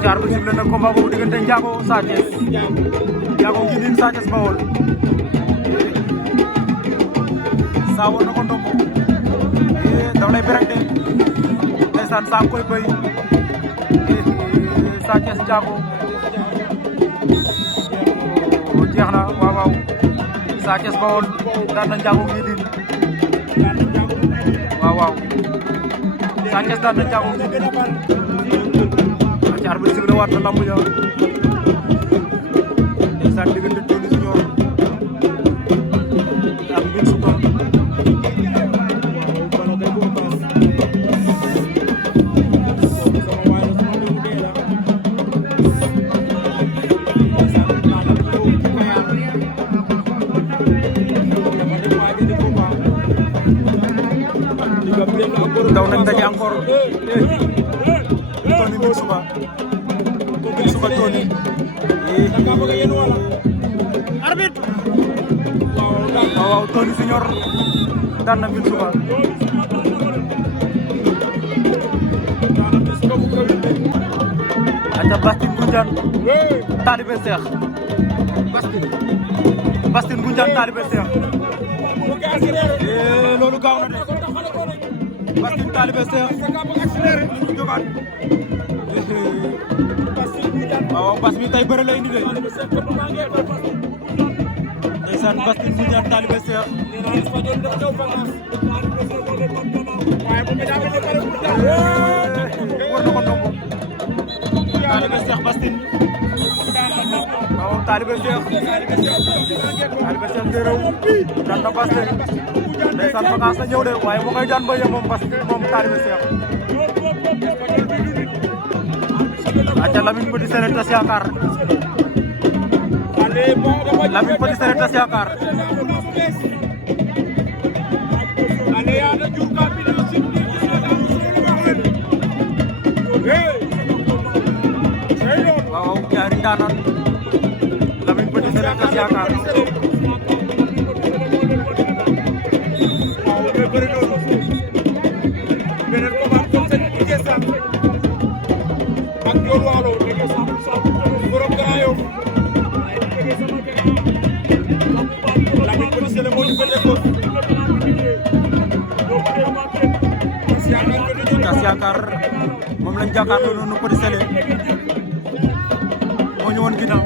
aca arbitre sifflé na combat boobu diggante Ndiago Sa Thiès Ndiago Ngidine Sa Thiès Baol saa woon na ko ndombo daw lay berek de ndeysaan saa koy bay Sa Thiès Ndiago jeex na waaw waaw Sa Thiès Baol daan na Ndiago Ngidine waaw waaw Sa Thiès daan na Ndiago Ngidine aca arbitre sifflé waat na lamb ja ndeysaan diggante Tony Junior ak Mbine Soutor daw nañ daje encore Tony Mbine Soutor Tony arbitre waaw Tony Junior daan na Mbine Soutor aca Bastine Ngoundiane talibé Cheikh Bastine Ngoundiane talibé Cheikh loolu gaaw na de Bastine talibé Cheikh ñu jogaat waaw bas mi tay bëre la indi de ndeysaan Bastine Ngoundiane talibé Cheikh war na ko ndombo talibé Cheikh Bastine waaw talibé Cheikh gërëw daan na Bastine ndeysaan vacances la ñëw de waaye mu ngay daan ba moom Bastine moom talibé Cheikh aca Lamine Petit Sélé tas yaakaar Lamine Petit Sélé tas yaakaar waaw ñaari ndaanaan Lamine Petit Sélé tas yaakaar tas yaakaar moom lañ jàkkaarloo noonu Petit Sélé moo ñu woon ginnaaw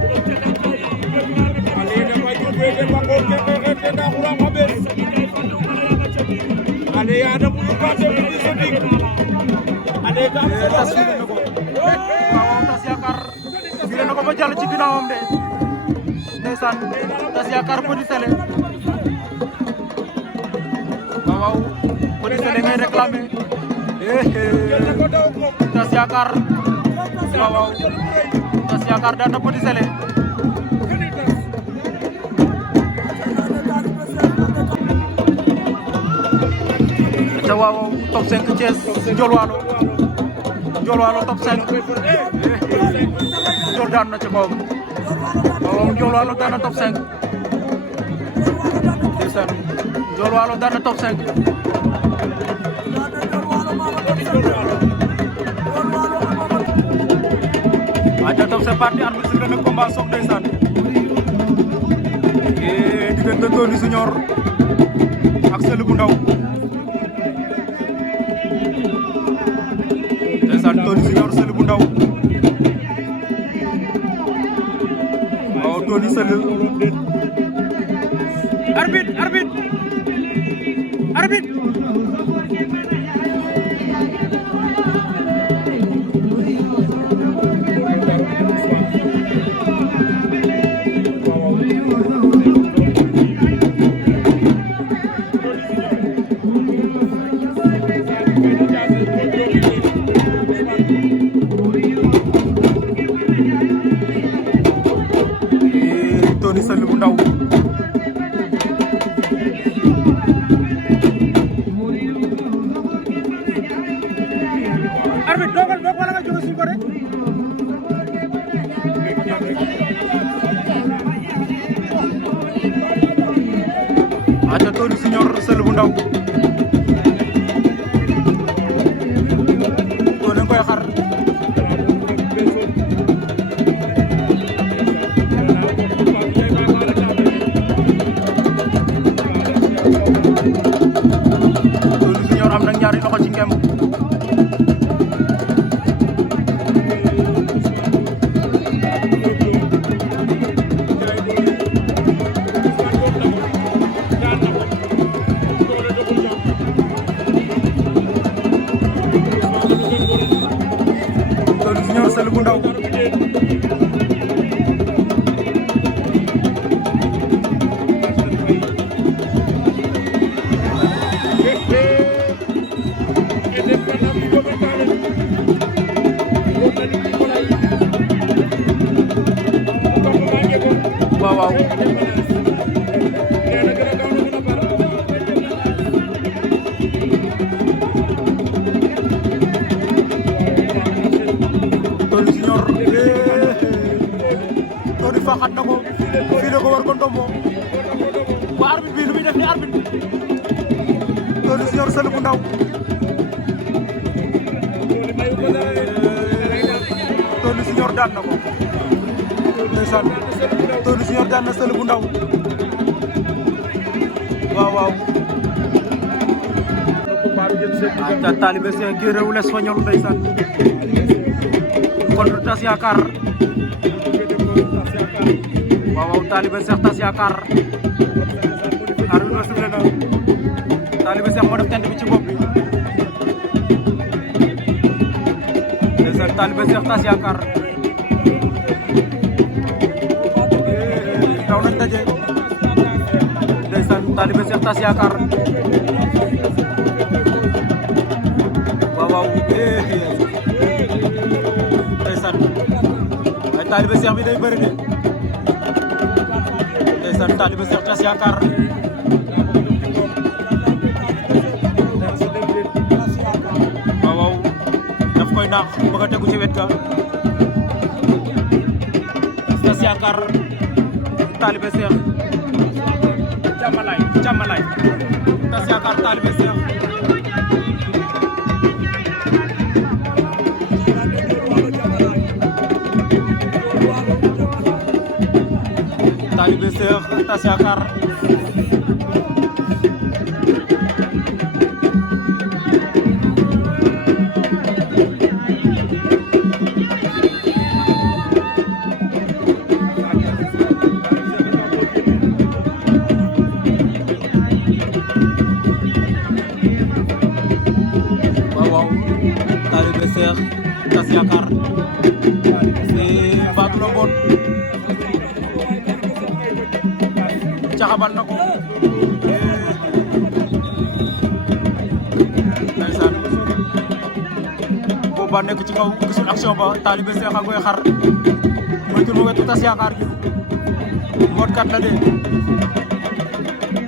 tas file na ko waaw tas yaakaar file na ko ba jàll ci ginnaawam de ndeysaan tas yaakaar Petit Sélé waaw Petit Sélé ngay réclamé tas yaakaar waaw tas yaakaar daan na Petit Sélé te waaw top 5 Thiès Ndiol Walo top 5 Ndiol daan na ci kawam waaw Ndiol Walo daan na top 5 ndeysaan Ndiol Walo daan na top 5 aca top c'est parti arbitre sifflé na combat soog ndeysaan diggante Tony Junior ak Sélé bu ndaw ndeysaan Tony Junior Sélé bu ndaw waaw Tony Sélé arbitre Tony Sélé bu ndaw arbitre dogal wala nga jóge suñ ko rek aca Tony Junior Sélé bu ndaw ko nañ koy xar Sël bu Ndaw waaw waaw Tony Junior Tony faxat na ko fii la ko war ko ndombo ba arbitre bi lu muy def ni arbitre Tony Junior Sël bu Ndaw Tony Junior daan na ko ndeysaan Tony Junior daan na Sël bu Ndaw waaw waaw ta Talibé Cheikh gi réew l'Espagnol ndeysaan contre Tas Yakar waaw waaw Talibé Cheikh Tas Yakar arbitre bi sifflé na Talibé Cheikh moo def tent bi ci bopp bi ndeysaan Talibé Cheikh Tas Yakar daw nañ daje ndeysaan Talibé Cheikh Tas Yakar waaw waaw ndeysaan ay Talibé Cheikh bi day bëri de ndeysaan Talibé Cheikh Tas Yakar waaw waaw daf koy naax bëgg a tegu ci wet ga Tas Yakar Talibé Cheikh Jàmmalaay Tas Yakar Talibé Cheikh Talibé Cheikh Tas Yakar waaw Talibé Cheikh Tas Yakar fi baatu la bon caxabal na ko ndeysaan booba nekk ci kaw gisul action ba Talibé Cheikh a koy xar moytul ma wetu Tas Yakar gi mot kat la de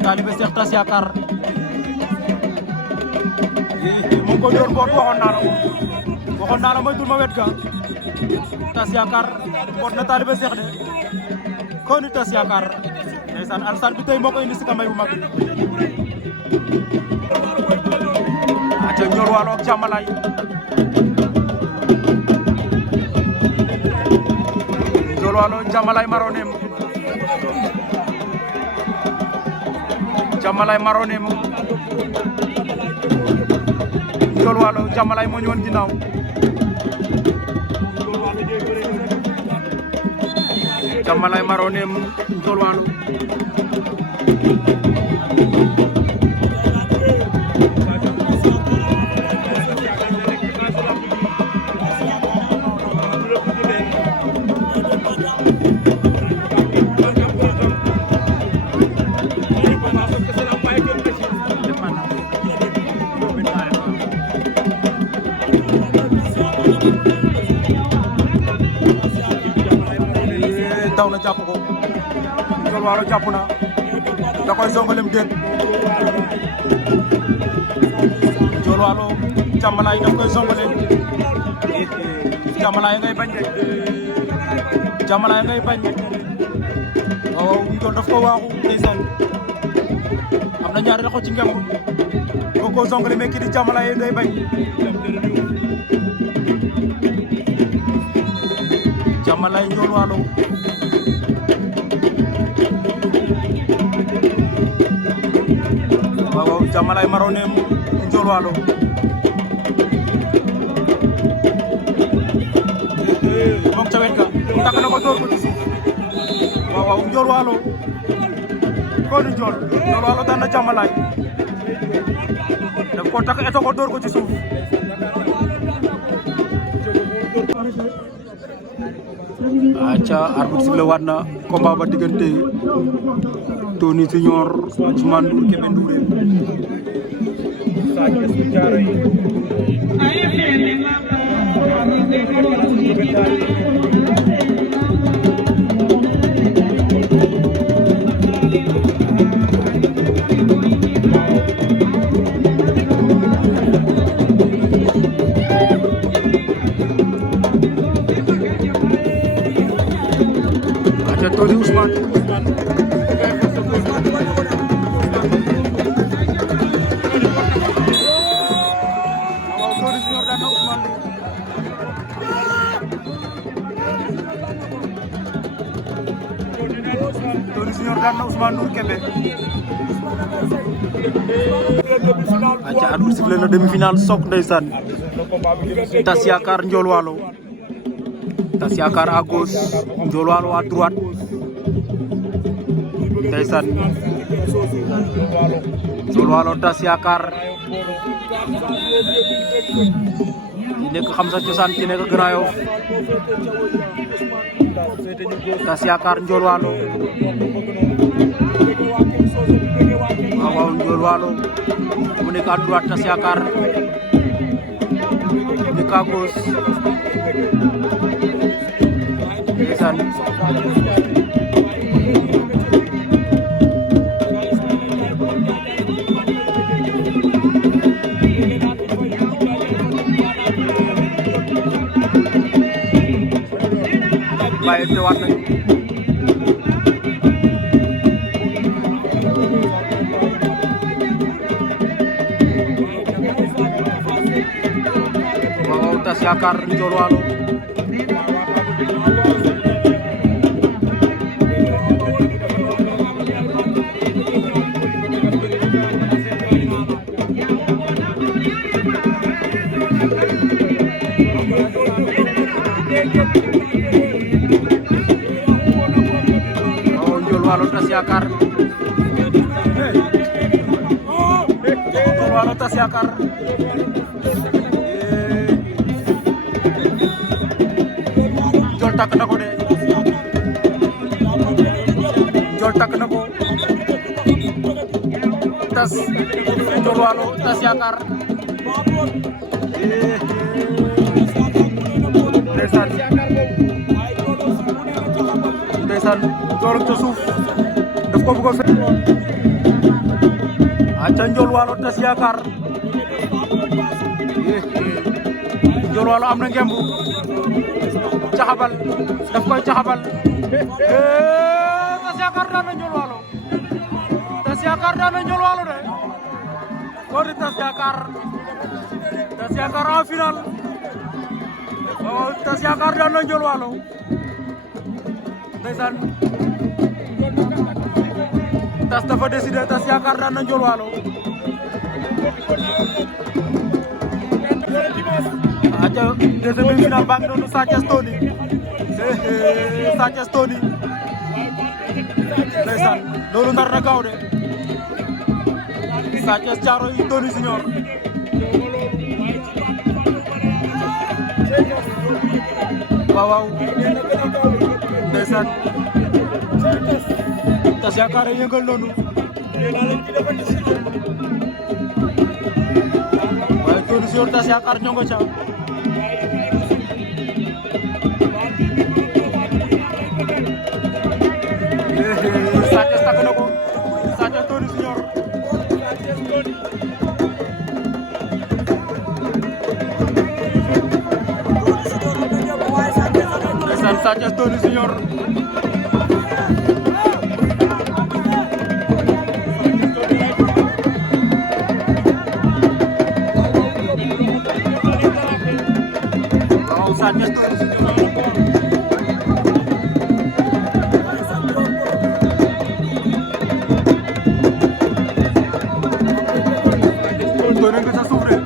Talibé Cheikh Tas Yakar mu ngi ko door boot waxoon naa la moytul ma wet ga Tas Yakar boot na Talibé Cheikh de ko ni Tas Yakar ndeysaan Alassane bi tey moo ko indi si kamay bu mag bi aca Ndiol Walo ak Jàmmalaay Ndiol Walo Jàmmalaay maronem Ndiol Walo Jàmmalaay moo ñëwoon ginnaaw Jàmmalaay maronem Ndiol Walo daw na jàpp ko Ndiol Walo jàpp na da koy songalem déet Ndiol Walo Jàmmalaay daf koy songale Jàmmalaay ngay bañ de Jàmmalaay ngay bañ waaw Ndiol daf ko waaxu ndeysaan am na ñaari loxo ci ngemb boo ko songale mais kii di Jàmmalaay day bañ Jàmmalaay Ndiol Walo waaw Jàmmalaay maronem Ndiol Walo moom ca wet ga takk na ko door ko ci suuf waaw Ndiol Walo ko ni Ndiol Walo daan na Jàmmalaay daf ko takk eto ko door ko ci suuf aca arbitre sifflé waat na combat ba diggante Tony Junior Ousmane Ndour Kébé Ndourène aca Tony Ousmane Tony Junior daan na Ousmane Ndour Kébé aca arbitre sifflé na demi-finale sok ndeysaan Tas Yakar Ndiol Walo Tas Yakar à gauche Ndiol Walo à droite ndeysaan Ndiol Walo Tas Yakar ki nekk xam sa cosaan ki nekk Grand Yoff Tas Yakar Ndiol Walo waaw Ndiol Walo mu nekk à droite Tas Yakar nekk à gauche ndeysaan waaye teewaat nañu waaw Tas Yakar Ndiol Walo Ndiol Walo Tas Yakar Ndiol Walo Tas Yakar Ndiol takk na ko de Ndiol takk na ko Tas Ndiol Walo Tas Yakar ndeysaan ndeysaan Ndiol ca suuf daf ko bëgg a fekk aca Ndiol Walo Tas Yakar Ndiol Walo am na ngemb caxabal daf koy caxabal Tas Yakar daan na Ndiol Walo Tas Yakar daan na Ndiol Walo de ko di Tas Yakar en finale waaw Tas Yakar daan na Ndiol Walo ndeysaan Tas dafa décidé Tas Yakar daan na Ndiol Walo aca deuxième demi-finale baa ngi noonu Sa Thiès Tony Sa Thiès Tony ndeysaan loolu nar na gaaw de Sa Thiès Thiaroye yi Tony Junior waaw waaw ndeysaan Tas Yakar yëngal noonu waaye Tony Junior Tas Yakar ñongo ca Sa Thiès takk na ko Sa Thiès Tony Junior ndeysaan Sa Thiès Tony Junior waaw Sa Thiès Tony Junior Tony nga sa suuf de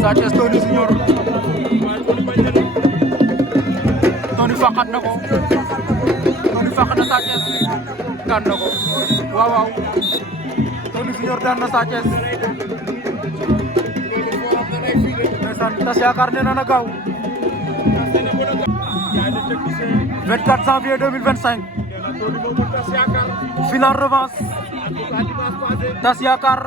Sa Thiès Tony Junior Tony faqat na ko Tony faqat na Sa Thiès daan na ko waaw waaw Tony Junior daan na Sa Thiès ndeysaan tas yaakaar nee na gaaw 24 janvier 2025 final revanche tas yaakaar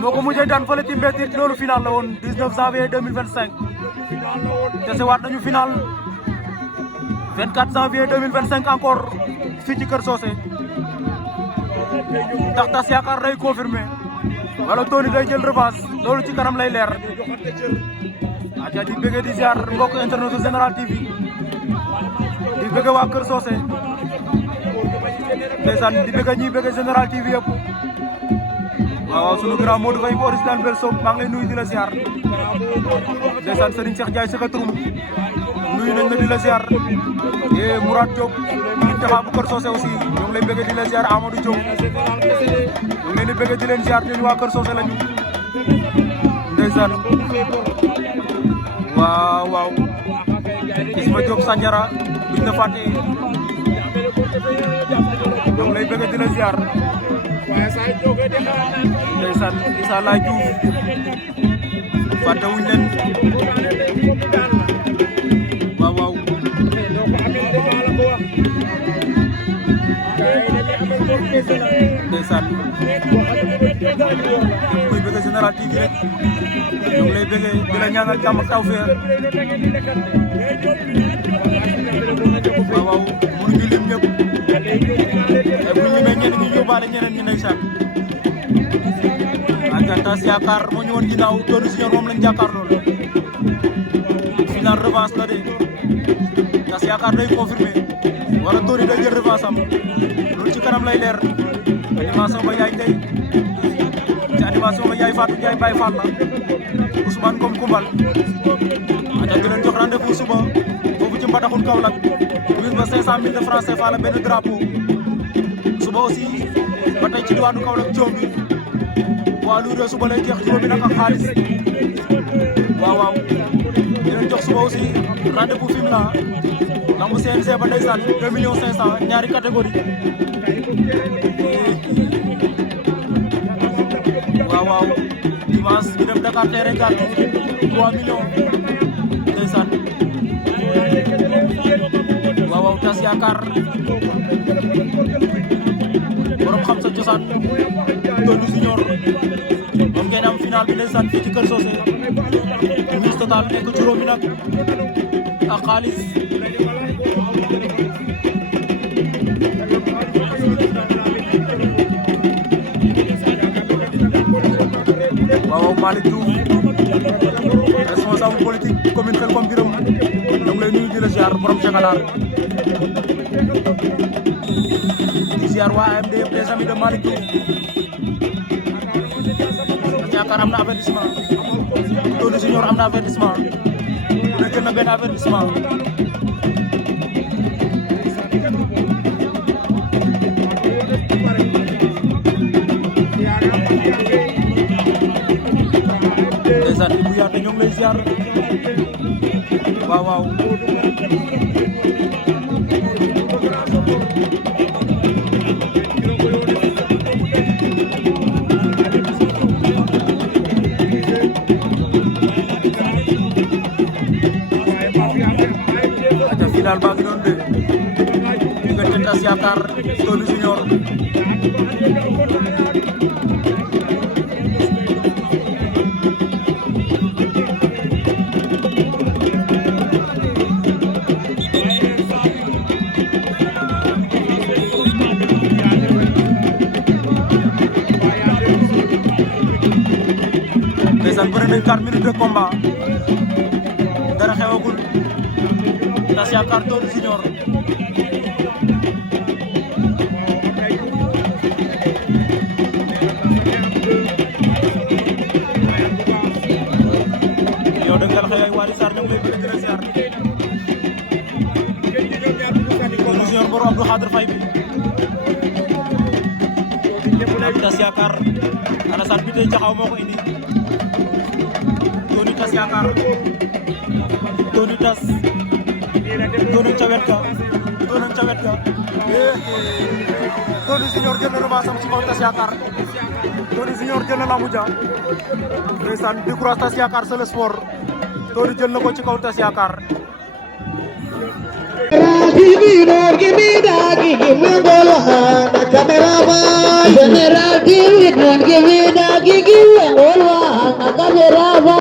moo ko mujjee daan fële ci Mbetir loolu final la woon 19 janvier 2025 te waat nañu final 24 janvier 2025 encore fii ci Kër Socé ndax tas yaakaar day confirmé wala Tony day jël revanche loolu ci kanam lay leer aja di bëgg di ziar mbokk internet Général TV di bëgg waa Kër Socé ndeysaan di bëgg ñi bëgg Général TV yëpp waaw sunu grand Modou Faye bu original Belso maa ngi lay nuyu di la ziar ndeysaan Serigne Cheikh Ndiaye Seka Touroum nuyu nañ la di la ziar et Mourad Diop taxa bu Kër Socé aussi ñoo ngi lay bëgg di la ziar Amadou Diop ñoo ngi leen di bëgg di leen ziar ñooñu waa Kër Socé lañu ndeysaan waaw waaw Isma Diop Sandiara duñ la fàtte ñoo ngi lay bëgg di la ziar ndeysaan Issa Laye Diouf fàtte wuñ leen waaw waaw ndeysaan kuy bëgg Général TV rek ñoo ngi lay bëgg di la ñaanal jàmm ak tawfeex waaw waaw mënuñu lim ñëpp te bu ñu limee ñeneen ñi yóbbaale ñeneen ñi ndeysaan aja tas yaakaar moo ñu woon ginnaaw Tony Junior moom lañ jàkkaar loolu final revanche la de tas yaakaar day confirmé wala Tony day jël revanche am loolu ci kanam lay leer animation ba yaay ndey ci animation ba yaay Fatou Ndiaye Baye Fall la Ousmane Ngom Koumbal aja di leen jox rendez-vous suba foofu ci Mbadakhoune Kaolack mise ba 500 000 de francs CFA la benn drapeau suba aussi ba tey ci diwaanu Kaolack Diom bi waa Louré suba lay jeex juróomi nag ak xaalis waaw waaw di leen jox suba aussi rendez-vous film la lambu CNG ba ndeysaan 2 millions 500 ñaari catégorie waaw waaw dimanche ñu dem Dakar terrain gaal 3 millions ndeysaan waaw waaw tas yaakaar borom xam sa cosaan Tony Junior moom ngeen am final bi ndeysaan fii ci Kër Socé mise total nekk juróomi nag ak xaalis waaw Malick Diouf responsable politique commune Khelcom Birame ñoo ngi lay nuyu di la ziar borom Cengalaar di ziar waa AMD yëpp les amis de Malick Diouf yaakaar am na avertissement Tony Junior am na avertissement ku ne jël na benn avertissement ndeysaan bu yaate ñoo ngi lay ziar waaw waaw aca final baa ngi doon de diggante tas yaakaar Tony Junior ndeysaan bëre nañ 4 minutes de combat dara xewagul tas yaakaar Tony Junior yow da nga xëy ay Wally Sarr ñoom lay bëgg di la ziar Tony Junior borom Abdou Khadre Faye bi tas yaakaar ndeysaan bi tey jaxaw moo ko indi Tony Tas Yakar Tony Tas Tony ca wet ga Tony Junior jël na revanche am ci kaw Tas Yakar Tony Junior jël na lambu ja ndeysaan décourage Tas Yakar c'est le sport Tony jël na ko ci kaw Tas Yakar Give me that, give me the camera boy. General, give me that, give me the camera boy.